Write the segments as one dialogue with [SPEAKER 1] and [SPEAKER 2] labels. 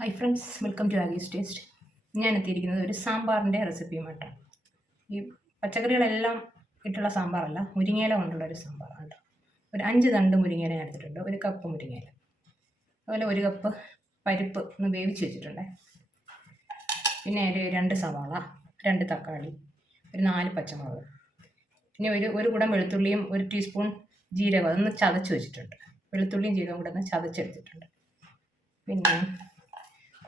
[SPEAKER 1] Hi friends welcome to ആഗീസ് taste ഞാൻ എത്തിയിരിക്കുന്നത് ഒരു സാമ്പാറിന്റെ റെസിപ്പിയുമായിട്ടാണ് ഈ പച്ചക്കറികളെല്ലാം ഇട്ടുള്ള സാമ്പാറല്ല മുരിങ്ങയില കൊണ്ടുള്ള ഒരു സാമ്പാറാണ് കേട്ടോ. ഒരു അഞ്ച് തണ്ട് മുരിങ്ങയില ഞാൻ എടുത്തിട്ടുണ്ട് ഒരു കപ്പ് മുരിങ്ങയില. അതുപോലെ ഒരു കപ്പ് പരിപ്പ് ഒന്ന് വേവിച്ച് വെച്ചിട്ടുണ്ട്. പിന്നെ ഒരു രണ്ട് സവാള രണ്ട് തക്കാളി ഒരു നാല് പച്ചമുളക്. പിന്നെ ഒരു ഒരു കുടം വെളുത്തുള്ളിയും ഒരു ടീസ്പൂൺ ജീരകം അതൊന്ന് ചതച്ച് വെച്ചിട്ടുണ്ട്. വെളുത്തുള്ളിയും ജീരകവും കൂടെ ഒന്ന് ചതച്ചെടുത്തിട്ടുണ്ട്. പിന്നെ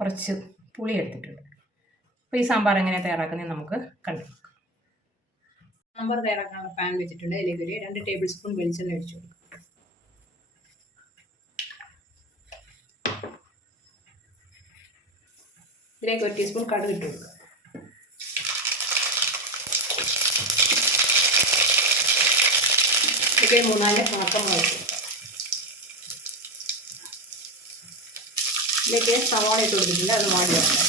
[SPEAKER 1] കുറച്ച് പുളി എടുത്തിട്ടുണ്ട്. അപ്പോൾ ഈ സാമ്പാർ എങ്ങനെയാണ് തയ്യാറാക്കുന്നത് നമുക്ക് കണ്ടു സാമ്പാർ തയ്യാറാക്കാനുള്ള പാൻ വെച്ചിട്ടുണ്ട്. അതിലേക്ക് രണ്ട് ടേബിൾ സ്പൂൺ വെളിച്ചെണ്ണ ഒഴിച്ചു ഇതിലേക്ക് ഒരു ടീസ്പൂൺ കടുക് ഇട്ട് കൊടുക്കുക ഇതിലേക്ക് മൂന്നാൽ മൂന്നാൽ ഉണക്കമുളക് ഇട്ട് കൊടുക്കുക ഇതിലേക്ക് സവാള ഇട്ട് കൊടുത്തിട്ടുണ്ട് അത് മാടി വെക്കാം.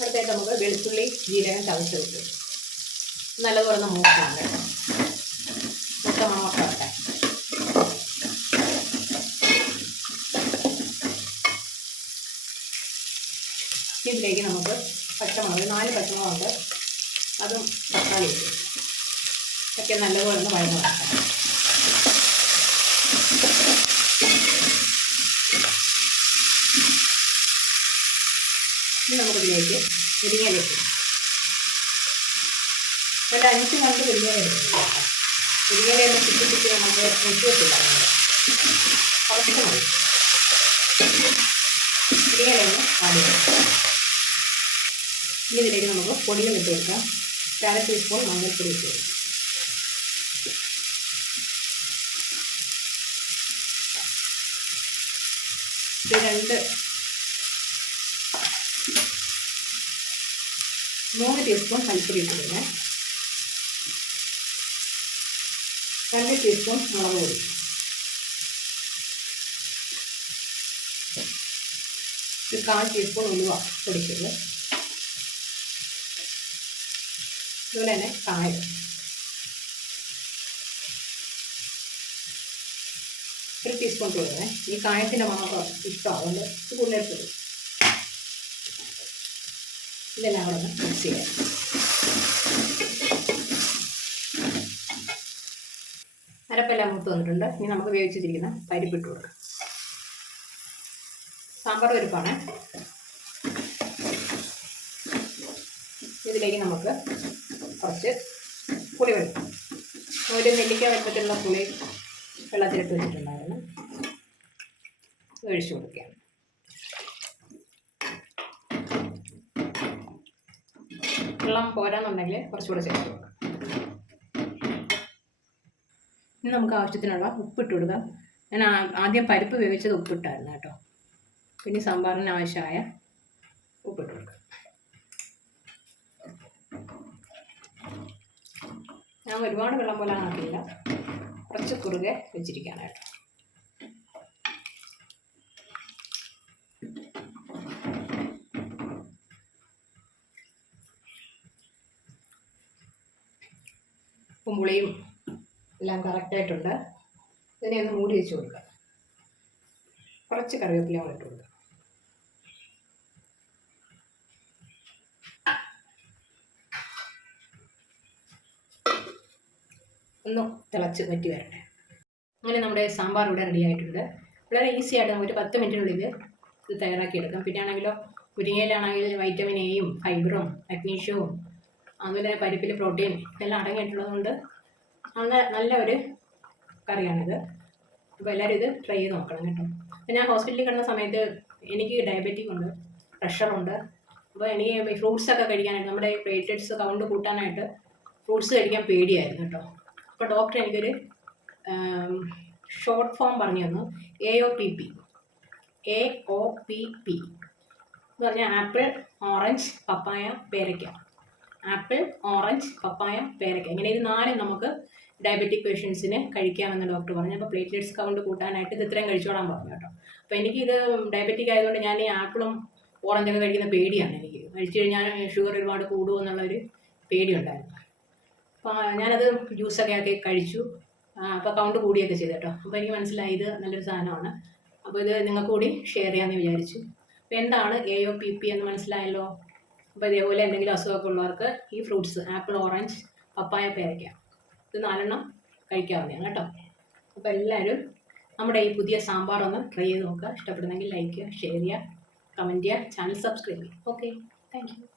[SPEAKER 1] അടുത്തായിട്ട് നമുക്ക് വെളുത്തുള്ളി ജീരകം ചതച്ച് വെക്കും നല്ലതുപോലെ മൂക്കാണ് മൂത്ത മണമൊക്കെ വട്ടെ ഇതിലേക്ക് നമുക്ക് പച്ചമുളക് നാല് പച്ചമുളകുണ്ട്. അതും തക്കാളി ഇട്ടു. ഒക്കെ നല്ലപോലെ ഒന്ന് വഴന്ന് വെക്കണം ഇനി നമുക്കിതിലേക്ക് മുരിങ്ങയില ഇട്ടു ഒരു അഞ്ച് കണ്ട് മുരിങ്ങയില എടുക്കുന്നു മുരിങ്ങയില ഒന്ന് ചുറ്റി ചുറ്റി നമുക്ക് മുട്ടി വെച്ചില്ല കുറച്ച് മതി. മുരിങ്ങയില ആദ്യം ഇനി ഇതിലേക്ക് നമുക്ക് പൊടികൾ ഇട്ട് കൊടുക്കാം. ഒരു അര ടീസ്പൂൺ മഞ്ഞൾപ്പൊടി ഇട്ട് കൊടുക്കാം ഇത് രണ്ട് മൂന്ന് ടീസ്പൂൺ മൽപ്പൊടി ഇട്ട് കൊടുക്കാം രണ്ട് ടീസ്പൂൺ മുളക് പൊടി ഒരു കാൽ ടീസ്പൂൺ ഉലുവ പൊടിച്ചത് അതുപോലെ തന്നെ കായം. ഒരു ടീസ്പൂൺ കൊടുക്കണേ ഈ കായത്തിന്റെ മണമൊക്കെ ഇഷ്ടമാവുന്നത് ഇത് കൂടുതൽ കൊടുക്കും ഇതെല്ലാം കൂടെ ഒന്ന് മിക്സ് ചെയ്യാം. അരപ്പെല്ലാം മൂത്ത് വന്നിട്ടുണ്ട്. ഇനി നമുക്ക് വേവിച്ചിരിക്കുന്ന പരിപ്പിട്ട് കൊടുക്കാം. സാമ്പാർ പരിപ്പാണ്. ഇതിലേക്ക് നമുക്ക് കുറച്ച് പുളി വെള്ളം ഒരു നെല്ലിക്ക വലുപ്പത്തിലുള്ള പുളി വെള്ളത്തിലിട്ട് വെച്ചിട്ടുണ്ടായിരുന്നു. ഒഴിച്ചു കൊടുക്കുകയാണ്. വെള്ളം പോരാന്നുണ്ടെങ്കിൽ കുറച്ചുകൂടെ ചേർത്ത് കൊടുക്കാം. ഇനി നമുക്ക് ആവശ്യത്തിനുള്ള ഉപ്പിട്ട് കൊടുക്കാം. ഞാൻ ആദ്യം പരിപ്പ് വേവിച്ചത് ഉപ്പിട്ടായിരുന്നു കേട്ടോ. പിന്നെ സാമ്പാറിന് ആവശ്യമായ ഉപ്പിട്ട് കൊടുക്കാം ഞാൻ ഒരുപാട് വെള്ളം പോലെ ആക്കില്ല കുറച്ച് കുറുകെ വെച്ചിരിക്കുകയാണ് കേട്ടോ. ഉപ്പും പുളിയും എല്ലാം കറക്റ്റായിട്ടുണ്ട് ഇതിനെ ഒന്ന് മൂടി വെച്ച് കൊടുക്കുക കുറച്ച് കറിവേപ്പില ഇട്ട് കൊടുക്കുക ഒന്ന് തിളച്ച് വറ്റി വരട്ടെ. അങ്ങനെ നമ്മുടെ സാമ്പാർ ഇവിടെ റെഡി ആയിട്ടുണ്ട്. വളരെ ഈസി ആയിട്ട് നമുക്ക് ഒരു പത്ത് മിനിറ്റിനുള്ളിൽ ഇത് തയ്യാറാക്കിയെടുക്കാം. പിന്നെ ആണെങ്കിലോ മുരിങ്ങയിലാണെങ്കിൽ വൈറ്റമിൻ എയും ഫൈബറും മഗ്നീഷ്യവും അതുപോലെ പരിപ്പിൽ പ്രോട്ടീൻ ഇതെല്ലാം അടങ്ങിയിട്ടുള്ളതുകൊണ്ട് അങ്ങനെ നല്ല ഒരു കറിയാണിത്. അപ്പോൾ എല്ലാവരും ഇത് ട്രൈ ചെയ്ത് നോക്കണം കേട്ടോ. അപ്പോൾ ഞാൻ ഹോസ്പിറ്റലിൽ കിടന്ന സമയത്ത് എനിക്ക് ഡയബറ്റിക് ഉണ്ട് പ്രഷറുണ്ട് അപ്പോൾ എനിക്ക് ഫ്രൂട്ട്സ് ഒക്കെ കഴിക്കാനായിട്ട് നമ്മുടെ പ്ലേറ്റ്ലെറ്റ്സ് കൗണ്ട് കൂട്ടാനായിട്ട് ഫ്രൂട്ട്സ് കഴിക്കാൻ പേടിയായിരുന്നു കേട്ടോ. അപ്പോൾ ഡോക്ടർ എനിക്കൊരു ഷോർട്ട് ഫോം പറഞ്ഞു തന്നു A O P P A O P P എന്ന് പറഞ്ഞാൽ ആപ്പിൾ ഓറഞ്ച് പപ്പായ പേരയ്ക്ക. ആപ്പിൾ ഓറഞ്ച് പപ്പായ പേരയ്ക്ക. ഇങ്ങനെ ഇത് നാലും നമുക്ക് ഡയബറ്റിക് പേഷ്യൻസിന് കഴിക്കാമെന്ന് ഡോക്ടർ പറഞ്ഞു. അപ്പോൾ പ്ലേറ്റ്ലെറ്റ്സ് കൗണ്ട് കൂട്ടാനായിട്ട് ഇത് ഇത്രയും കഴിച്ചോളാൻ പറഞ്ഞു കേട്ടോ. അപ്പോൾ എനിക്കിത് ഡയബറ്റിക് ആയതുകൊണ്ട് ഞാൻ ഈ ആപ്പിളും ഓറഞ്ചൊക്കെ കഴിക്കുന്ന പേടിയാണ് എനിക്ക്. കഴിച്ചു കഴിഞ്ഞാൽ ഷുഗർ ഒരുപാട് കൂടുമോ എന്നുള്ളൊരു പേടിയുണ്ടായിരുന്നു. അപ്പോൾ ഞാനത് ജ്യൂസൊക്കെ ആക്കി കഴിച്ചു. അപ്പോൾ കൗണ്ട് കൂടിയൊക്കെ ചെയ്തു കേട്ടോ. അപ്പോൾ എനിക്ക് മനസ്സിലായി ഇത് നല്ലൊരു സാധനമാണ്. അപ്പോൾ ഇത് നിങ്ങൾക്ക് കൂടി ഷെയർ ചെയ്യാമെന്ന് വിചാരിച്ചു. അപ്പോൾ എന്താണ് എ ഒ പി പി എന്ന് മനസ്സിലായല്ലോ? അപ്പോൾ ഇതേപോലെ എന്തെങ്കിലും അസുഖമൊക്കെ ഉള്ളവർക്ക് ഈ ഫ്രൂട്ട്സ് ആപ്പിൾ ഓറഞ്ച് പപ്പായ പേരയ്ക്ക ഇത് നാലെണ്ണം കഴിക്കാവുന്നതാണ് കേട്ടോ. അപ്പോൾ എല്ലാവരും നമ്മുടെ ഈ പുതിയ സാമ്പാർ ഒന്ന് ട്രൈ ചെയ്ത് നോക്കുക. ഇഷ്ടപ്പെടുന്നെങ്കിൽ ലൈക്ക് ചെയ്യുക ഷെയർ ചെയ്യുക കമന്റ് ചെയ്യുക ചാനൽ സബ്സ്ക്രൈബ് ചെയ്യുക. Okay thank